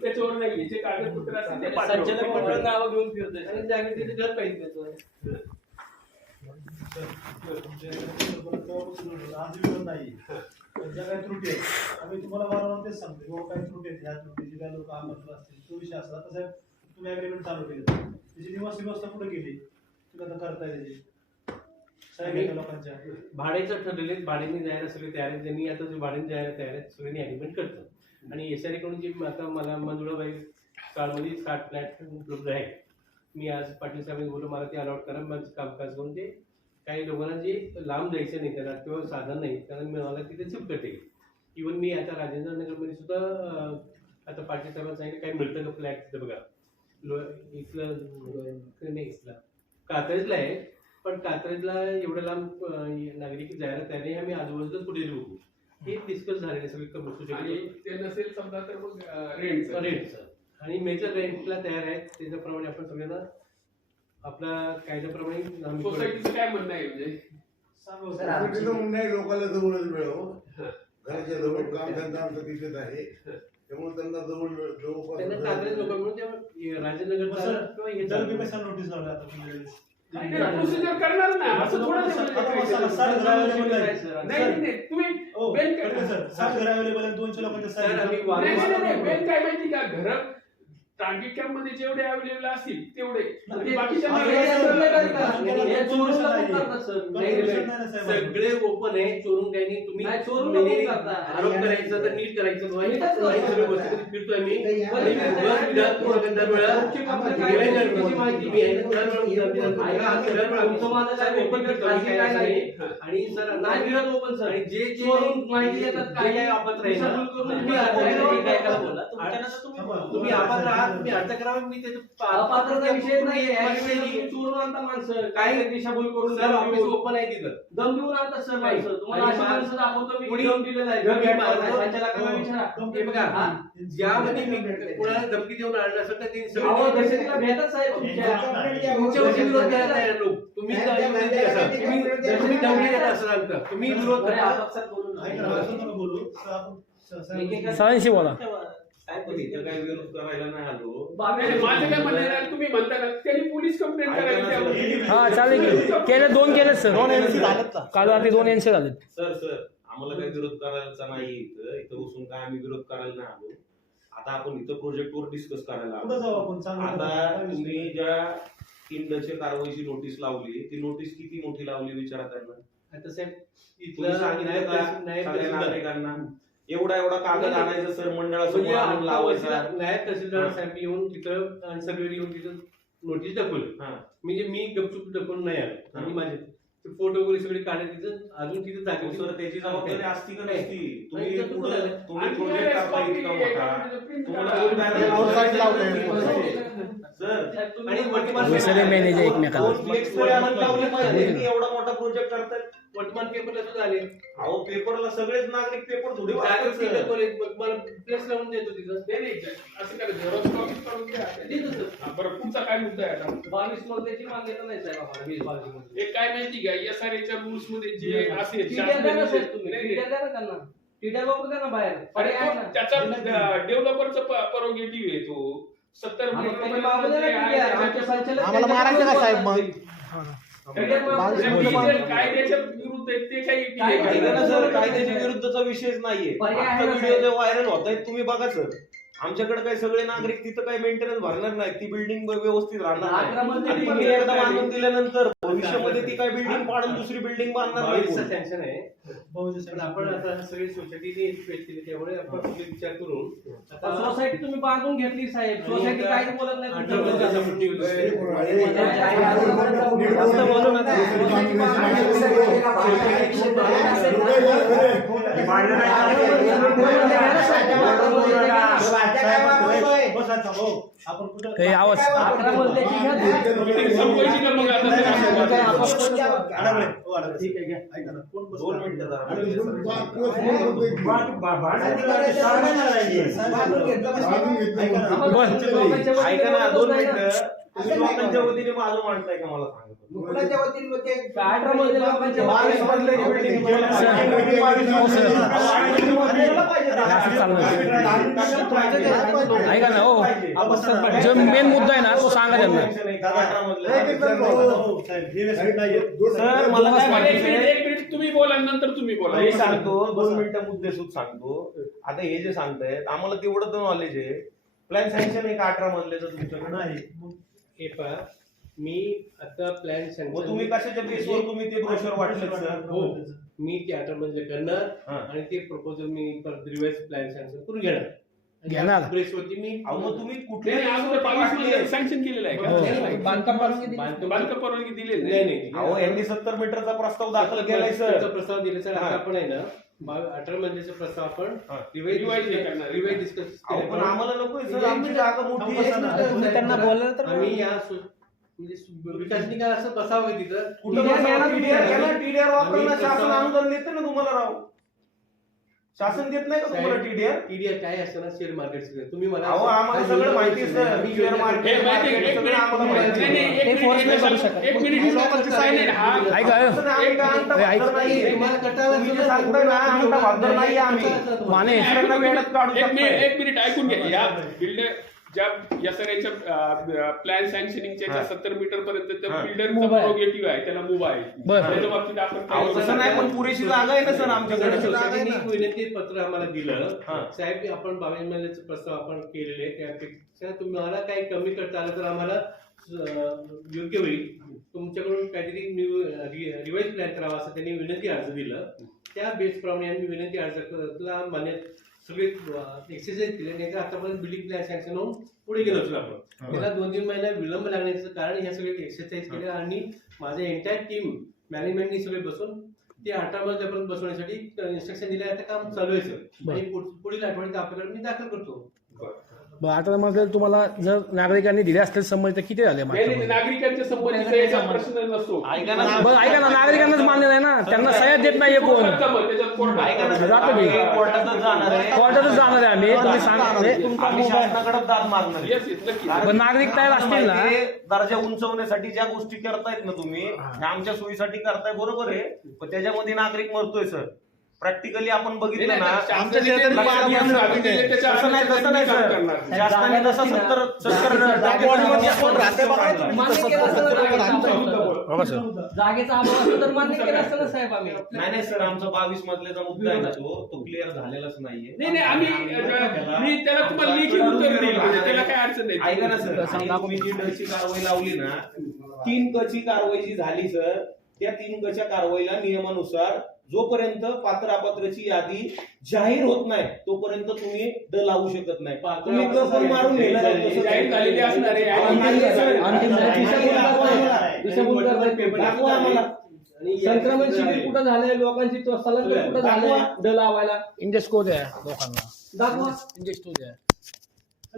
त्याच्यावर नाही जे कागदपत्र संचालक मंडळ नाव घेऊन फिरतोय आणि जागेत घर पाहिजे नाही ज्या काही त्रुटी आहेत आम्ही तुम्हाला वारंवार तेच सांगतो किंवा काही त्रुटी आहेत ह्या त्रुटीची काही लोक आमंत्रण असतील तो विषय असला तर साहेब तुम्ही अग्रीमेंट चालू केली त्याची व्यवस्था कुठे केली तुम्ही आता करताय त्याची लोकांच्या भाड्याचं ठरलेले भाड्याने जायला सगळे तयार आहेत त्यांनी आता जे भाड्याने जायला तयार आहेत सगळ्यांनी अग्रीमेंट करतात आणि एसआरए कडून जी आता मला मंजुळाबाई काळमध्ये 60 फ्लॅट उपलब्ध आहे. मी आज पाटील साहेबांनी बोललो मला ते अलॉट करा माझं कामकाज करून ते काही लोकांना जे लांब जायचं नाही त्याला किंवा साधन नाही कारण मला तिथे शिफ्ट करता येईल. इव्हन मी आता राजेंद्र नगरमध्ये सुद्धा आता पाटील साहेबांना सांगितलं काही मिळतं का फ्लॅट तिथं बघा इथलं नाही इथलं कात्रजला आहे पण कात्रजला एवढं लांब नागरिक जायला त्याने आम्ही आजूबाजूला कुठे बघू हे डिस्कस झालेले सगळे ते नसेल समजा तर मग रेंटचं आणि मेजर रेंटला तयार आहेत त्याच्याप्रमाणे आपण सगळ्यांना आपल्या कायद्याप्रमाणे सोसायटीचं काय म्हणणं आहे म्हणजे लोकांना जवळच मिळावं घराच्या जवळ काम त्यांचं आमचं तिथेच आहे त्यामुळे त्यांना जवळ कात्रज लोक म्हणून राजेनगर नोटीस लावल्या आता प्रोसिजर करणार ना असं थोडं नाही तुम्ही सात घर अवेलेबल आहे 200 लोकांच्या बेन काय माहिती का घर टार्गेट कॅम्प मध्ये जेवढे अवेलेबल असतील तेवढे सगळे ओपन आहे चोरून काही नाही तुम्ही आरोप करायचं तर नीट करायचं फिरतोय मी आणि सर नाही ओपन सर जे चोरून माहिती येतात काय अपात्र आहे तुम्ही अपात्र आहात तुम्ही अर्ज करावा मी अपात्रता विषय नाही चोरून आणता माणसं काय दिशाभूल करून ऑफिस ओपन आहे तिथं दम देऊन आणतात सर माणसं तुम्हाला अशा माणसं दाखवतो मी दम दिलेला आहे संचालकांना विचारा हे बघा ज्यामध्ये मी कोणाला धमकी देऊन आणलं असेल तर ते सगळं भेटत साहेब तुमच्यावरती विरोध करायला तयार लोक तुम्ही धमकी देत असाल तुम्ही विरोध सहाशे बोला काय विरोध करायला नाही आलो माझं काय म्हणणं आहे तुम्ही म्हणता ना त्यांनी पोलीस कंप्लेंट करायला हा चालेल केले 2 केलेत सर 2 एनसी झालेत काल रात्री 2 एनसी झालेत सर आम्हाला काही विरोध करायचा नाही इथं बसून काय आम्ही विरोध करायला नाही आलो आता आपण इथं प्रोजेक्टवर डिस्कस करायला आलो आता तुम्ही ज्या इंडच्या कारवाईची नोटीस लावली ती नोटीस किती मोठी लावली विचारा त्यांना आता साहेब इथलं सांगितलं का नागरिकांना एवढा कागद आणायचं सर मंडळासमोर लावायचा नायब तहसीलदार साहेब येऊन तिथं सर्वे येऊन तिथं नोटीस दाखवलं मी गपचूप दाखवून नाही आलो आणि माझे फोटो वगैरे सगळे काढले तिथं अजून तिथं जागे सर त्याची जबाबदारी असती का नसती तुम्ही प्रोजेक्ट करता इतका मोठा सर मॅनेजर एकमेकांना एवढा मोठा प्रोजेक्ट करतात वर्तमान पेपरला सुद्धा आले अहो पेपरला सगळेच नागरिक पेपर थोडी मला प्लेस लावून देतो तिथं असं काय झेरॉक्स कॉपी करून द्या बरं पुढचा काय मुद्दा आहे आता 22 मधल्याची मान्यता नाही साहेब आम्हाला 20-22 मध्ये एक काय माहिती का एसआरएच्या रूल्स मध्ये जे असेल त्यांना बाहेर त्याचा डेव्हलपरचा प्रोग्रेटिव्ह आहे तो 70 आम्हाला मारायचं का साहेब मग कायद्याच्या विरुद्ध ते काही कायद्याच्या विरुद्धचा विषयच नाहीये व्हिडिओ जे व्हायरल होत आहेत तुम्ही बघा सर आमच्याकडे काही सगळे नागरिक तिथं काही मेंटेनन्स भरणार नाही ती बिल्डिंग व्यवस्थित राहणार तुम्ही एकदा बांधून दिल्यानंतर भविष्यामध्ये ती काही बिल्डिंग पाडून दुसरी बिल्डिंग बांधणार नाही टेन्शन आहे आपण आता सगळी सोसायटीने एक्सपेक्ट केली त्यामुळे आपण विचार करून सोसायटी तुम्ही बांधून घेतली साहेब सोसायटी काही बोलत नाही काही आवाज ऐका ना 2 मिनिटं तुम्ही लोकांच्या वतीने बाजू मांडताय का मला सांगा मुकुटाच्या वतीने मग ते 18 मधले लोकांच्या 22 मधले बिल्डिंग ऐका ना हो, जो मेन मुद्दा आहे ना तो सांगा त्यांना. सर मला काय म्हणायचंय, एक मिनिट तुम्ही बोला नंतर तुम्ही बोला. मी सांगतो 2 मिनिटं मुद्देसूद सांगतो. आता हे जे सांगतायत आम्हाला तेवढं तर नॉलेज आहे. प्लॅन सँक्शन आहे का 18 मधले तर तुमच्याकडे नाही हे पहा, मी आता प्लॅन मग तुम्ही कशाच्या बेसवर तुम्ही ते ब्रोशर वाटले सर? हो, मी ते 18 मध्ये करणार हा. आणि ते प्रपोजल मी परत रिवाइज प्लॅन सँक्शन करून घेणार. प्रेसवरती मी अहो मग तुम्ही नाही, कुठल्या नाही, अगोदर 22 मध्ये सँक्शन केलेलं आहे का? बांधकाम परवानगी बांधकाम परवानगी दिलेली नाही नाही. नाही अहो यांनी 70 मीटरचा प्रस्ताव दाखल केलाय सर. त्याचा प्रस्ताव दिला सर. आता हा. आपण आहे ना 18 मधलेचा प्रस्ताव आपण हा. Revise हे करणार. रिवाइज डिस्कस अहो पण आम्हाला नकोय सर, आमची जागा मोठी आहे. तुम्ही त्यांना बोललं तर आम्ही या म्हणजे विकासनी काय असं बसावं तिथं कुठं टीडीआर वापरणं शासन अनुदान देते ना तुम्हाला राव. शासन देत नाही का तुम्हाला टीडीआर? टीडीआर काय असतं ना, शेअर मार्केट. तुम्ही मला अहो आम्हाला सगळं माहिती आहे सर. शेअर हे मार्केट माहिती आहे, एक सगळं आम्हाला मिनिट. माहिती नाही, आहे. नाही, एक force मिनिट, नाही करू शकत. एक मिनिट, ही लोकांची sign आहे. हा ऐका असं नाही, आम्ही काय अंत ऐक. भागदर नाहीये. तुम्हाला कटाळा तुम्ही जे सांगताय ना, अंत भागदर नाहीये आम्ही. माने दुसऱ्यांना वेळात काढू शकताय. एक मिनिट ऐकून घ्या. या बिल्डर ज्या या सगळ्याच्या प्लॅन सँक्शनिंगच्या 70 मीटर पर्यंत त्या हा. बिल्डरचा Move आहे. प्रोग्रेटिव्ह आहे, त्याला मूव आहे. बरं. त्याच्या बाबतीत आपण अहो तसं नाही, पण पुरेशी जागा आहे ना सर आमच्याकडे. सोसायटीने विनंती पत्र आम्हाला दिलं. हा. साहेब आपण 22 महिन्याचे प्रस्ताव आपण केलेले, त्यापेक्षा तुम्हाला काही कमी करता आलं तर आम्हाला योग्य होईल. तुमच्याकडून काहीतरी रिवाइज प्लॅन करावा असं त्यांनी विनंती अर्ज दिलं. त्या बेसप्रमाणे आम्ही विनंती अर्जला मान्य सगळे एक्सरसाइज केले. नाही तर आतापर्यंत बिल्डिंग प्लॅन सँक्शन होऊन पुढे गेलो असेल आपण. त्याला 2-3 महिना विलंब लागण्याचं कारण ह्या सगळे एक्सरसाइज केले आणि माझं एंटायर टीम मॅनेजमेंटनी सगळे बसून ते 18 मजल्यापर्यंत बसवण्यासाठी इन्स्ट्रक्शन दिले. आता काम चालू आहे सर आणि पुढील आठवड्यात आपल्याकडे मी दाखल करतो. 18 मध्ये तुम्हाला जर नागरिकांनी दिले असतील संमती तर किती झाले? नाही, नाही, नागरिकांच्या संबंधीचा याचा प्रश्न नसतो. ऐका ना बरं ऐका ना, नागरिकांनाच मान्य नाही ना, त्यांना सह्या देत नाहीये कोण. त्याच्यात कोर्ट ऐका ना सर, जातो मी. आम्ही कोर्टातच जाणार आहे. कोर्टातच जाणार आहे आम्ही. तुम्ही सांगा आम्ही शासनाकडे दाद मागणार आहे. येस, येस, नक्की. पण नागरिक तयार असतील ना. माहिती आहे, दर्जा उंचवण्यासाठी ज्या गोष्टी करतायत ना तुम्ही, ह्या आमच्या सोयीसाठी करताय बरोबर आहे, पण त्याच्यामध्ये नागरिक मरतोय सर. प्रॅक्टिकली आपण बघितलं ना. आमच्या शेजारी बांधकाम झालं, त्याच्या तसं नाही आधी नाही काम सर. करणार. शासनाने जसं 70 बघा सर, जागेचा अभाव असतो तर मान्य केलं असतं ना साहेब आम्ही. नाही सर, आमचा 22 मधल्याचा मुद्दा आहे ना तो क्लिअर झालेलाच नाहीये. नाही नाही, मी त्याला तुम्हाला लेखी उत्तर देईल, म्हणजे त्याला काय अडचण नाही. ऐका ना सर, आणि तुम्ही जी डची कारवाई लावली ना, 3 क ची कारवाई जी झाली सर, त्या 3 क च्या कारवाईला नियमानुसार जोपर्यंत पात्र अपात्रची यादी जाहीर होत नाही तोपर्यंत तुम्ही ड लावू शकत नाही. तुम्ही क पण मारून जाहीर झालेली असणार आहे. दाखवा आम्हाला. संक्रमण शिबिर कुठं झालंय, लोकांची स्थलांतर कुठं झालंय ड लावायला इंडेक्स कोड आहे लोकांना. दाखवा. इंडेक्स कोड आहे.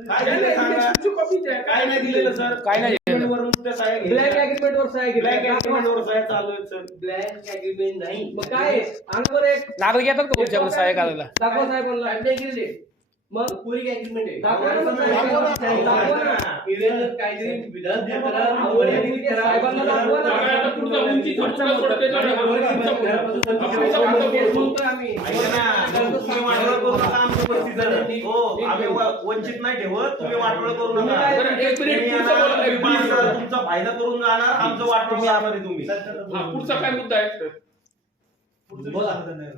काय नाही दिलेलं सर, काय नाही दिलेलं. वरून त्या साह्या घ्यायच्या. ब्लॅक अग्रीमेंट वर साहेब ब्लॅक अग्रीमेंट वर साह्या चालू आहेत सर. ब्लॅक अग्रीमेंट नाही. मग काय अंगावर एक नागरिक येतात का तुमच्याकडे सहाय्य करायला? दाखवा साहेबांना. मग पुरी अग्रीमेंट आहे. दाखवा ना मग साहेब. दाखवा ना. इव्हन काहीतरी विधान द्यायला साहेबांना दाखवा ना. आता पुढचा उंचीचा मुद्दा सोडून त्याच्यावर म्हणतोय आम्ही. ऐका ना, तुम्ही वाटोळं करू नका आमच्या परिस्थितीचं. हो, आम्ही वंचित नाही ठेवत, तुम्ही वाटोळं करू नका. बरं, एक मिनिट, तुम्ही पुढचं बोला, येणार, एक मिनिट. तुमचा फायदा करून जाणार, आमचं वाटोळं करणार आहे तुम्ही. हा, पुढचा काय मुद्दा आहे?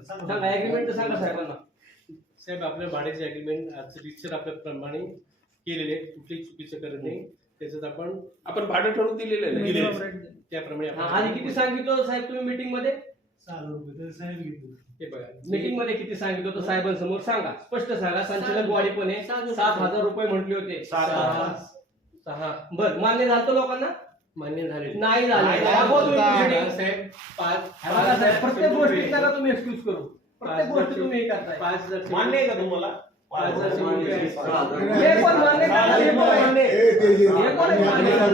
सांगा अग्रीमेंट सांगा साहेबांना. साहेब आपल्या भाड्याचे अग्रीमेंट आजचं रितसर आपल्याप्रमाणे केलेले आहेत. कुठलीही चुकीचं करत नाही. त्याच्यात आपण भाडं ठरवून दिलेलं आहे. दिलेलं. त्याप्रमाणे हा, आपण आधी किती सांगितलं साहेब तुम्ही मीटिंग मध्ये? सांगितलं हे बघा. मीटिंग मध्ये किती सांगितलं होतं साहेबांसमोर सांगा, स्पष्ट सांगा. संचालक बॉडी पण आहे, 7,000 रुपये म्हटले होते. 6 बर, मान्य झालं लोकांना? मान्य झाले नाही झालं. नाही दाखवा तुम्ही meeting. साहेब बघा साहेब, प्रत्येक गोष्टी त्याला तुम्ही एक्सक्यूज करू. प्रत्येक गोष्टी तुम्ही हे करताय. 5,000 मान्य आहे का तुम्हाला? 5,000 हे पण मान्य करा, हे पण मान्य. हे पण मान्य करा.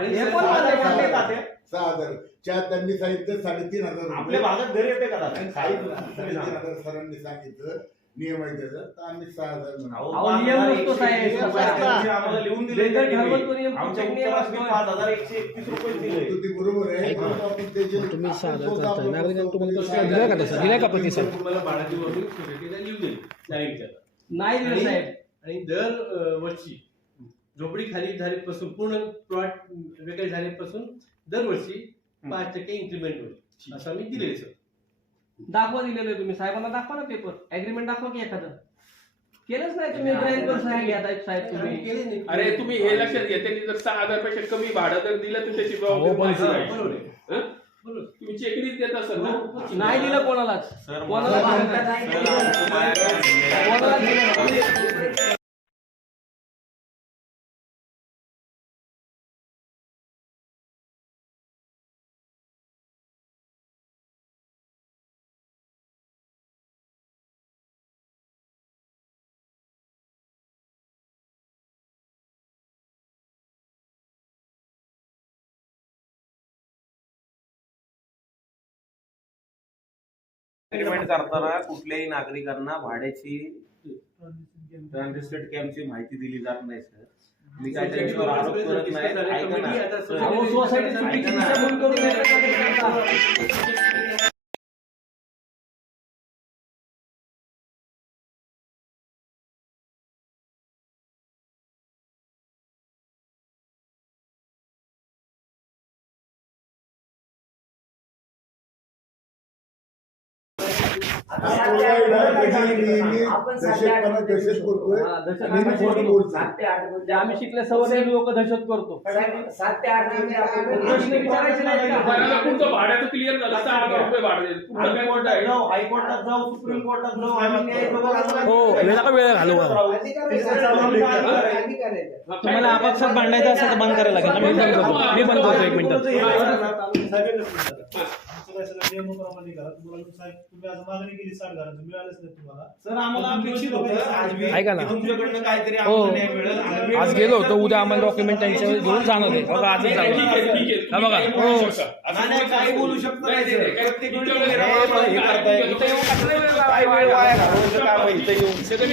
हे पण मान्य करा. 6,000 त्यांनी सांगितलं 3,500 आपल्या भागात घरी येते का दादा? 3,500 सरांनी सांगितलं नियम आहे त्याचा तर आम्ही 6,000 म्हणतो. अहो, नियम नसतो साहेब. आम्हाला लिहून दिले बिल्डर ठरवतो नियम, आमच्या नियम उत्तरात मी असतो. 5,131 रुपये दिले. तो ते बरोबर आहे परंतु आपण त्याचे- तुम्ही सादर आपण करताय. आपण नागरिकांना तुम्हाला तो- तसं दिलाय का तसं? दिलाय का प्रतिसाद? तुम्हाला भाडाची वॉर्निंग सोसायटीला लिहून देईल नागरिकच्या. नाही दिलं साहेब. आणि दर वर्षी झोपडी खाली झाल्यापासून पूर्ण प्लॉट वेगळे झाल्यापासून दरवर्षी 5% इन्क्रीमेंट होईल असं आम्ही दिलेलं सर. दाखवा दिलेलं आहे तुम्ही साहेबांना, दाखवा ना पेपर, अग्रीमेंट दाखवा की एखादं. केलंच नाही तुम्ही, ग्राहक सह्या घ्या साहेब तुम्ही. आम्ही केले नाही. अरे तुम्ही हे लक्षात घ्या, त्यांनी जर 6,000 पेक्षा कमी भाडं जर दिलं तर त्याची हो, पण जबाबदारी माझी बरोबर नाही. आहे. हं? बरोबर. तुम्ही चेकरीच देत असाल ना. नाही दिलं कोणालाच, कोणालाच दिलं नाही. कोणालाच दिलं नाही. अग्रीमेंट करताना कुठल्याही नागरिकांना भाड्याची ट्रान्झिस्टेड कॅम्पची माहिती दिली जात नाही सर. मी काय त्यांच्यावर आरोप करत नाही. ऐका ना. अहो, सोसायटी चुकीची दिशाभूल करून देतात. दहशत करतोय हा, दहशत नेहमी खोटं बोलतोय. म्हणजे आम्ही शिकले सवरलेले लोक दहशत करतो. प्रश्न विचारायचे नाही का? मला पुढचं भाड्याचं क्लिअर झालं 6,000 रुपये भाडं देईल. पुढचं काय म्हणताय? हायकोर्टात जाऊ, हायकोर्टात जाऊ, सुप्रीम कोर्टात जाऊ, आम्ही न्याय बघायला हो, वेळ नका वेळ घालू का? तुम्हाला आपापसात भांडायचं असेल तर बंद करायला लागेल. मी बंद करतो. मी बंद करतो 1 मिनिटात. नियमाप्रमाणे करा. तुम्हाला साहेब तुम्ही आज मागणी केली 60 घरांची, मिळालंच नाही तुम्हाला. सर आम्हाला अपेक्षित होतं आज मी ऐका ना. की तुमच्याकडनं काहीतरी हो. आम्हाला न्याय मिळेल. आम्ही- आज गेलो होतो, उद्या आम्हाला डॉक्युमेंट त्यांच्यावर घेऊन जाणार आहे. बघा आजच ठीक जाणार. आहे, ठीक आहे. हा बघा. तुम्ही काही बोलू शकता. असं नाही, काही बोलू शकतो नाही, नाही, नाही. प्रत्येक वेळी तुमच्याकडे हे राहा. करताय. इथं येऊन कसला वेळ वाया घालवायचं काम आहे इथं येऊन. सगळं